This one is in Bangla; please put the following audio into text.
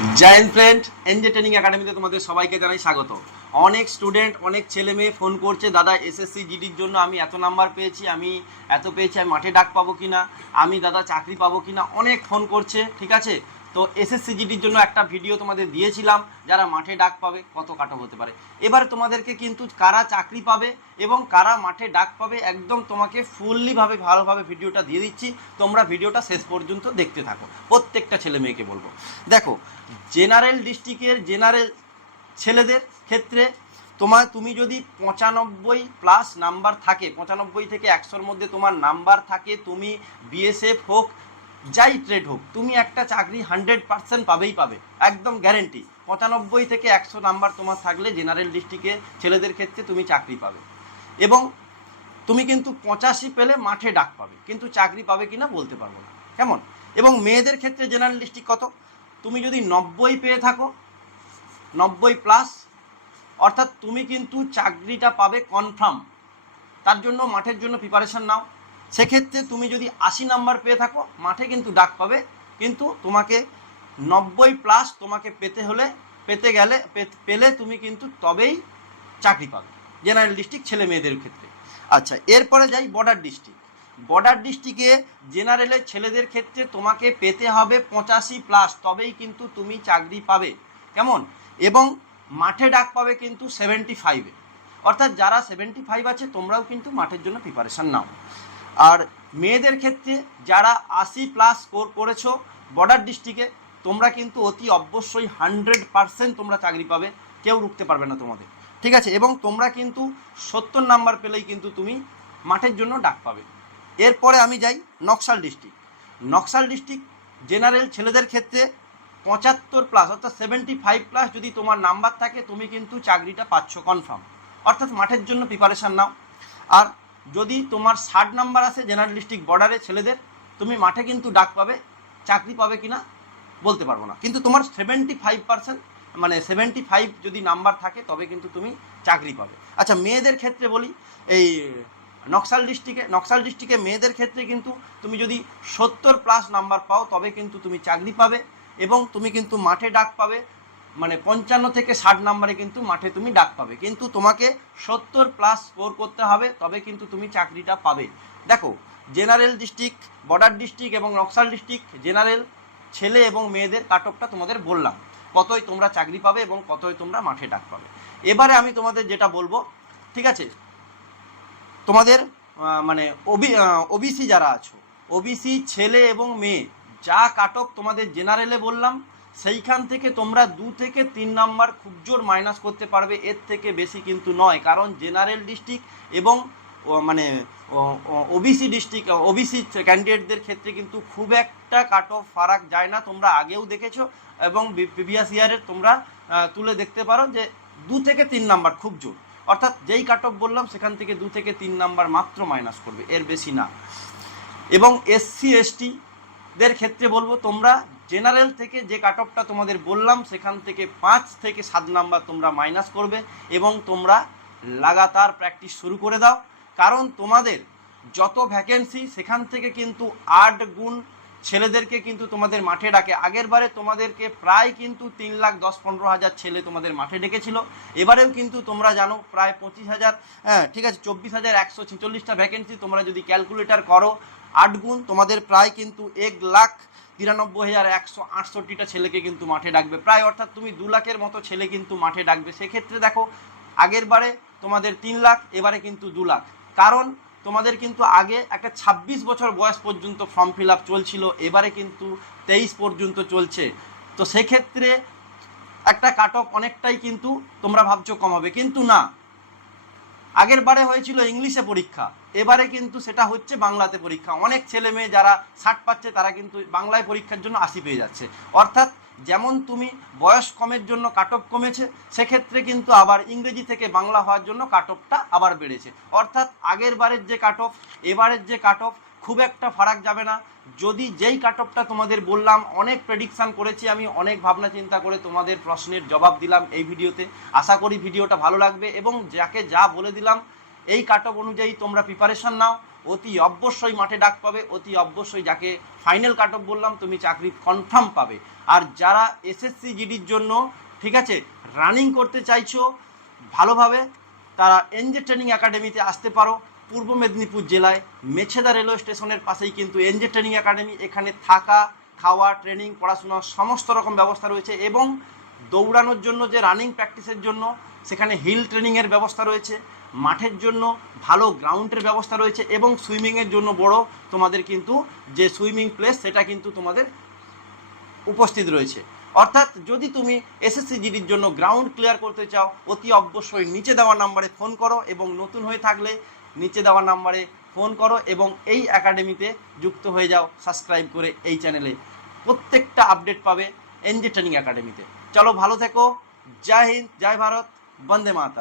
জয়েন্ট ফ্রেন্ড এনজে ট্রেনিং একাডেমিতে তোমাদের সবাইকে জানাই স্বাগত। অনেক স্টুডেন্ট অনেক ছেলে মেয়ে ফোন করছে, দাদা এসএসসি জিডির জন্য আমি এত নাম্বার পেয়েছি, আমি এত পেয়েছি, আমি মাঠে ডাক পাবো কিনা, আমি দাদা চাকরি পাবো কিনা, অনেক ফোন করছে। ঠিক আছে, তো এসএসসি জিডির জন্য একটা ভিডিও তোমাদের দিয়েছিলাম, যারা মাঠে ডাক পাবে কত কাট অফ হতে পারে। এবার তোমাদেরকে কিন্তু কারা চাকরি পাবে এবং কারা মাঠে ডাক পাবে একদম তোমাকে ফুললিভাবে ভালোভাবে ভিডিওটা দিয়ে দিচ্ছি। তোমরা ভিডিওটা শেষ পর্যন্ত দেখতে থাকো, প্রত্যেকটা ছেলে মেয়েকে বলবো। দেখো, জেনারেল ডিস্ট্রিক্টের জেনারেল ছেলেদের ক্ষেত্রে তুমি যদি 95+ নাম্বার থাকে, 95 থেকে 100-র মধ্যে তোমার নাম্বার থাকে, তুমি বিএসএফ হোক যাই ট্রেড হোক, তুমি একটা চাকরি 100% পাবেই পাবে, একদম গ্যারেন্টি। 95 থেকে 100 নাম্বার তোমার থাকলে জেনারেল ডিস্ট্রিক্টে ছেলেদের ক্ষেত্রে তুমি চাকরি পাবে। এবং তুমি কিন্তু 85 পেলে মাঠে ডাক পাবে, কিন্তু চাকরি পাবে কিনা বলতে পারবো না, কেমন? এবং মেয়েদের ক্ষেত্রে জেনারেল ডিস্ট্রিক্ট কত, তুমি যদি 90 পেয়ে থাকো, 90+, অর্থাৎ তুমি কিন্তু চাকরিটা পাবে কনফার্ম। তার জন্য মাঠের জন্য প্রিপারেশান নাও। সেক্ষেত্রে তুমি যদি 80 নাম্বার পেয়ে থাকো, মাঠে কিন্তু ডাক পাবে, কিন্তু তোমাকে 90+ তোমাকে পেলে তুমি কিন্তু তবেই চাকরি পাবে জেনারেল ডিস্ট্রিক্ট ছেলে মেয়েদের ক্ষেত্রে। আচ্ছা, এরপরে যাই বর্ডার ডিস্ট্রিক্ট। বর্ডার ডিস্ট্রিক্টে জেনারেলের ছেলেদের ক্ষেত্রে তোমাকে পেতে হবে 85+, তবেই কিন্তু তুমি চাকরি পাবে, কেমন? এবং মাঠে ডাক পাবে কিন্তু 75-এ, অর্থাৎ যারা 75 আছে তোমরাও কিন্তু মাঠের জন্য প্রিপারেশান নাও। আর মেয়েদের ক্ষেত্রে যারা 80+ স্কোর করেছো বর্ডার ডিস্ট্রিক্টে, তোমরা কিন্তু অতি অবশ্যই 100% তোমরা চাকরি পাবে, কেউ রুখতে পারবে না তোমাদের। ঠিক আছে, এবং তোমরা কিন্তু 70 নাম্বার পেলেই কিন্তু তুমি মাঠের জন্য ডাক পাবে। এরপরে আমি যাই Naxal district. Naxal district general ছেলেদের ক্ষেত্রে 75+, অর্থাৎ 75+ যদি তোমার নাম্বার থাকে, তুমি কিন্তু চাকরিটা পাচ্ছ কনফার্ম, অর্থাৎ মাঠের জন্য প্রিপারেশান নাও। আর যদি তোমার 60 নাম্বার আসে জেনারেল ডিস্ট্রিক্ট বর্ডারে ছেলেদের, তুমি মাঠে কিন্তু ডাক পাবে, চাকরি পাবে কিনা বলতে পারবো না, কিন্তু তোমার 75%, মানে 75 যদি নাম্বার থাকে তবে কিন্তু তুমি চাকরি পাবে। আচ্ছা, মেয়েদের ক্ষেত্রে বলি, এই নকশাল ডিস্ট্রিক্টে মেয়েদের ক্ষেত্রে কিন্তু তুমি যদি 70+ নাম্বার পাও তবে কিন্তু তুমি চাকরি পাবে, এবং তুমি কিন্তু মাঠে ডাক পাবে, মানে 55 থেকে 60 নাম্বারে কিন্তু মাঠে তুমি ডাক পাবে, কিন্তু তোমাকে 70+ স্কোর করতে হবে, তবে কিন্তু তুমি চাকরিটা পাবে। দেখো, জেনারেল ডিস্ট্রিক্ট, বর্ডার ডিস্ট্রিক্ট এবং নকশাল ডিস্ট্রিক্ট জেনারেল ছেলে এবং মেয়েদের কাট অফটা তোমাদের বললাম, কতই তোমরা চাকরি পাবে এবং কতই তোমরা মাঠে ডাক পাবে। এবারে আমি তোমাদের যেটা বলবো, ঠিক আছে, তোমাদের মানে ওবিসি যারা আছো, ওবিসি ছেলে এবং মেয়ে যা কাট অফ তোমাদের জেনারেলে বললাম, সেইখান থেকে তোমরা 2 থেকে 3 নাম্বার খুব জোর মাইনাস করতে পারবে, এর থেকে বেশি কিন্তু নয়। কারণ জেনারেল ডিস্ট্রিক্ট এবং মানে ওবিসি ডিস্ট্রিক্ট, ওবিসি ক্যান্ডিডেটদের ক্ষেত্রে কিন্তু খুব একটা কাট অফ ফারাক যায় না, তোমরা আগেও দেখেছো এবং প্রিভিয়াস ইয়ারের তোমরা তুলে দেখতে পারো যে 2 থেকে 3 নাম্বার খুব জোর, অর্থাৎ যেই কাট অফ বললাম সেখান থেকে 2 থেকে 3 নাম্বার মাত্র মাইনাস করবে, এর বেশি না। এবং এসসি এসটিদের ক্ষেত্রে বলবো, তোমরা জেনারেল থেকে যে কাট অফটা তোমাদের বললাম সেখান থেকে 5 থেকে 7 নাম্বার তোমরা মাইনাস করবে, এবং তোমরা লাগাতার প্র্যাকটিস শুরু করে দাও। কারণ তোমাদের যত ভ্যাকেন্সি সেখান থেকে কিন্তু 8 গুণ ছেলেদেরকে কিন্তু তোমাদের মাঠে ডাকে। আগের বারে তোমাদেরকে প্রায় কিন্তু 3,10,15,000 ছেলে তোমাদের মাঠে ডেকেছিল, এবারেও কিন্তু তোমরা জানো প্রায় 25,000, হ্যাঁ ঠিক আছে, 24,146টা ভ্যাকেন্সি। তোমরা যদি ক্যালকুলেটার করো, 8 গুণ তোমাদের প্রায় কিন্তু 1,93,168টা ছেলেকে কিন্তু মাঠে ডাকবে প্রায়, অর্থাৎ তুমি 2 লাখের মতো ছেলে কিন্তু মাঠে ডাকবে। সেক্ষেত্রে দেখো, আগের বারে তোমাদের 3 লাখ, এবারে কিন্তু 2 লাখ। কারণ তোমাদের কিন্তু আগে একটা 26 বছর বয়স পর্যন্ত ফর্ম ফিল আপ চলছিল, এবারে কিন্তু 23 পর্যন্ত চলছে। তো সেক্ষেত্রে একটা কাট অফ অনেকটাই কিন্তু তোমরা ভাবছো কম হবে, কিন্তু না, আগের বারে হয়েছিল ইংলিশে পরীক্ষা, এবারে কিন্তু সেটা হচ্ছে বাংলাতে পরীক্ষা। অনেক ছেলে মেয়ে যারা 60 পাচ্ছে তারা কিন্তু বাংলায় পরীক্ষার জন্য 80 পেয়ে যাচ্ছে, অর্থাৎ যেমন তুমি বয়স কমের জন্য কাট অফ কমেছে, সেক্ষেত্রে কিন্তু আবার ইংরেজি থেকে বাংলা হওয়ার জন্য কাট অফটা আবার বেড়েছে। অর্থাৎ আগের বারের যে কাট অফ, এবারের যে কাট অফ খুব একটা ফারাক যাবে না। যদি যেই কাট অফটা তোমাদের বললাম, অনেক প্রেডিকশান করেছি আমি, অনেক ভাবনা চিন্তা করে তোমাদের প্রশ্নের জবাব দিলাম এই ভিডিওতে। আশা করি ভিডিওটা ভালো লাগবে, এবং যাকে যা বলে দিলাম এই কাট অফ অনুযায়ী তোমরা প্রিপারেশান নাও। অতি অবশ্যই মাঠে ডাক পাবে, অতি অবশ্যই যাকে ফাইনাল কাট অফ বললাম তুমি চাকরি কনফার্ম পাবে। আর যারা এসএসসি জিডির জন্য ঠিক আছে রানিং করতে চাইছো ভালোভাবে, তারা এনজে ট্রেনিং একাডেমিতে আসতে পারো। পূর্ব মেদিনীপুর জেলায় মেছেদা রেলওয়ে স্টেশনের পাশেই কিন্তু এনজে ট্রেনিং একাডেমি। এখানে থাকা, খাওয়া, ট্রেনিং, পড়াশোনা সমস্ত রকম ব্যবস্থা রয়েছে এবং দৌড়ানোর জন্য যে রানিং প্র্যাকটিসের জন্য সেখানে হিল ট্রেনিংয়ের ব্যবস্থা রয়েছে, মাঠের জন্য ভালো গ্রাউন্ডের ব্যবস্থা রয়েছে এবং সুইমিংয়ের জন্য বড় তোমাদের কিন্তু যে সুইমিং প্লেস সেটা কিন্তু তোমাদের উপস্থিত রয়েছে। অর্থাৎ যদি তুমি এসএসসি জিডির জন্য গ্রাউন্ড ক্লিয়ার করতে চাও অতি অবশ্যই নিচে দেওয়া নাম্বারে ফোন করো এবং নতুন হয়ে থাকলে নিচে দেওয়া নাম্বারে ফোন করো এবং এই একাডেমিতে যুক্ত হয়ে যাও সাবস্ক্রাইব করে। এই চ্যানেলে প্রত্যেকটা আপডেট পাবে এনজে ট্রেনিং একাডেমিতে। চলো ভালো থেকো, জয় হিন্দ, জয় ভারত, বন্দে মাতরম।